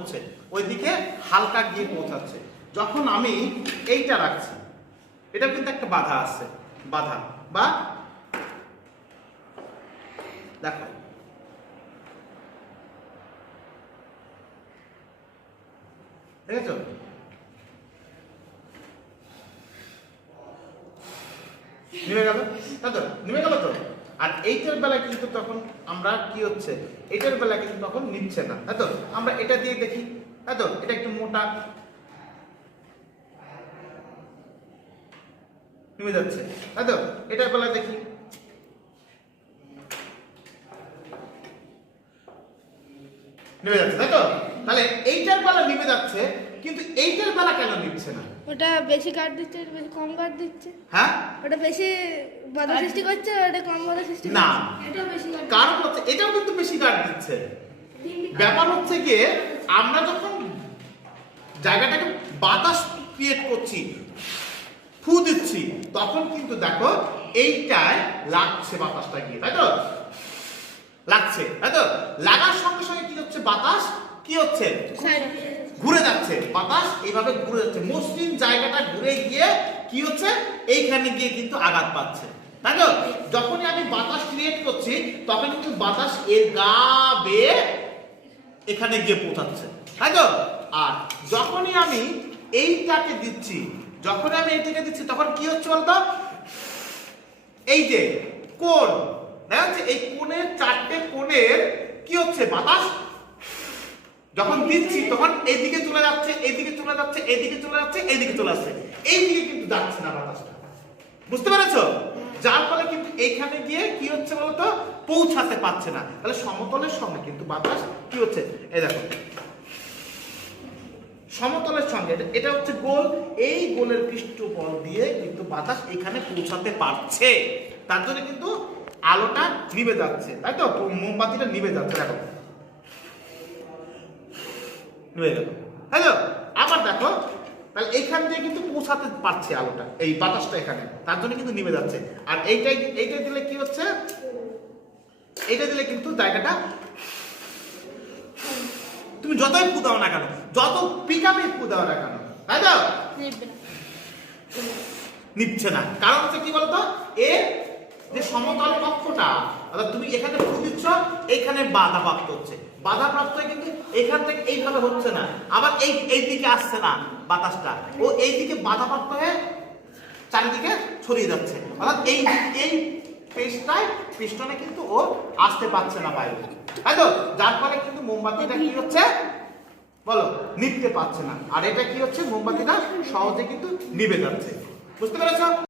হচ্ছে ওইদিকে হালকা গিয়ে পৌঁছাচ্ছে। যখন আমি এইটা রাখছি, এটা কিন্তু একটা বাধা আছে, বাধা বা দেখো দেখেছো, নেমে গেল, তাই তো নেমে গেল তো। আর এইটার বেলায় কিন্তু তখন আমরা কি হচ্ছে, এটার বেলায় কিন্তু তখন নিচ্ছে না, তাই তো। আমরা এটা দিয়ে দেখি, তাই তো, এটা একটু মোটা, নেমে যাচ্ছে, তাই তো। এটার বেলায় দেখি, নেমে যাচ্ছে, তাই তো। তাহলে এইটার বেলা নেমে যাচ্ছে, কিন্তু এইটার বেলা কেন নিচ্ছে না? ওটা বেশি কাট দিচ্ছে, এটা বেশি কম কাট দিচ্ছে। হ্যাঁ, ওটা বেশি বাধা সৃষ্টি করছে, এটা কম বাধা সৃষ্টি না, করছে। এটাও বেশি কাট কারণ হচ্ছে এটাও কিন্তু বেশি কাট দিচ্ছে। ব্যাপার হচ্ছে গিয়ে আমরা যখন জায়গাটাকে বাতাস ক্রিয়েট করছি, ফু দিচ্ছি, তখন কিন্তু দেখো এইটায় লাগছে বাতাসটা গিয়ে, তাই তো, লাগছে, তাই তো। লাগার সঙ্গে সঙ্গে কি হচ্ছে, বাতাস কি হচ্ছে, ঘুরে যাচ্ছে, বাতাস এইভাবে ঘুরে যাচ্ছে, মসৃণ জায়গাটা ঘুরে গিয়ে কি হচ্ছে, এইখানে গিয়ে কিন্তু আঘাত পাচ্ছে, তাই তো। যখনই আমি বাতাস ক্রিয়েট করছি, তখন কিন্তু বাতাস এর গা বেয়ে এখানে গিয়ে পৌঁছাচ্ছে, তাই তো। আর যখনই আমি এইটাকে দিচ্ছি, যখনই আমি এইটাকে দিচ্ছি, তখন কি হচ্ছে বলতো, এই যে কোণ দেখা যাচ্ছে, এই কোণের চারটে কোণের কি হচ্ছে, বাতাস যখন দিচ্ছি তখন এইদিকে চলে যাচ্ছে, এইদিকে চলে যাচ্ছে, এইদিকে চলে যাচ্ছে, এইদিকে চলে আসছে, এইদিকে কিন্তু যাচ্ছে না বাতাসটা, বুঝতে পেরেছো? যার ফলে কিন্তু এইখানে গিয়ে কি হচ্ছে বলতো, পৌঁছাতে পারছে না। তাহলে সমতলের সঙ্গে কিন্তু বাতাস কি হচ্ছে, এই দেখো, সমতলের সঙ্গে এটা হচ্ছে গোল, এই গোলের পৃষ্ঠবল দিয়ে কিন্তু বাতাস এখানে পৌঁছাতে পারছে, তার জন্য কিন্তু আলোটা নিভে যাচ্ছে, তাই তো, মোমবাতিটা নিভে যাচ্ছে, দেখো নিভে গেল, তাই তো। আবার দেখো, তাহলে এইখান দিয়ে কিন্তু পৌঁছাতে পারছে আলোটা, এই বাতাসটা এখানে, তার জন্য কিন্তু নিভে যাচ্ছে। আর এইটা দিলে কি হচ্ছে, এইটা দিলে কিন্তু জায়গাটা, তুমি যতই ফু দাও না কেন, যত পিকাপে ফু দাও না কেন, তাই তো, নিচ্ছে না। কারণ হচ্ছে কি বলতো, এর যে সমতল কক্ষটা, অর্থাৎ তুমি এখানে ফু দিচ্ছ, এখানে বাধা প্রাপ্ত হচ্ছে, বাধা প্রাপ্ত হয়ে কিন্তু এখান থেকে এইভাবে হচ্ছে না, আবার এই দিকে আসছে না বাতাসটা, ও এই দিকে বাধা প্রাপ্ত হয়ে চারিদিকে ছড়িয়ে যাচ্ছে, অর্থাৎ এই পেস্টটায় পিস্টনে কিন্তু ও আসতে পারছে না বাইরে, তাই তো। যার ফলে কিন্তু মোমবাতিটা কি হচ্ছে বলো, নিভতে পারছে না। আর এটা কি হচ্ছে, মোমবাতিটা সহজে কিন্তু নিভে যাচ্ছে, বুঝতে পেরেছো?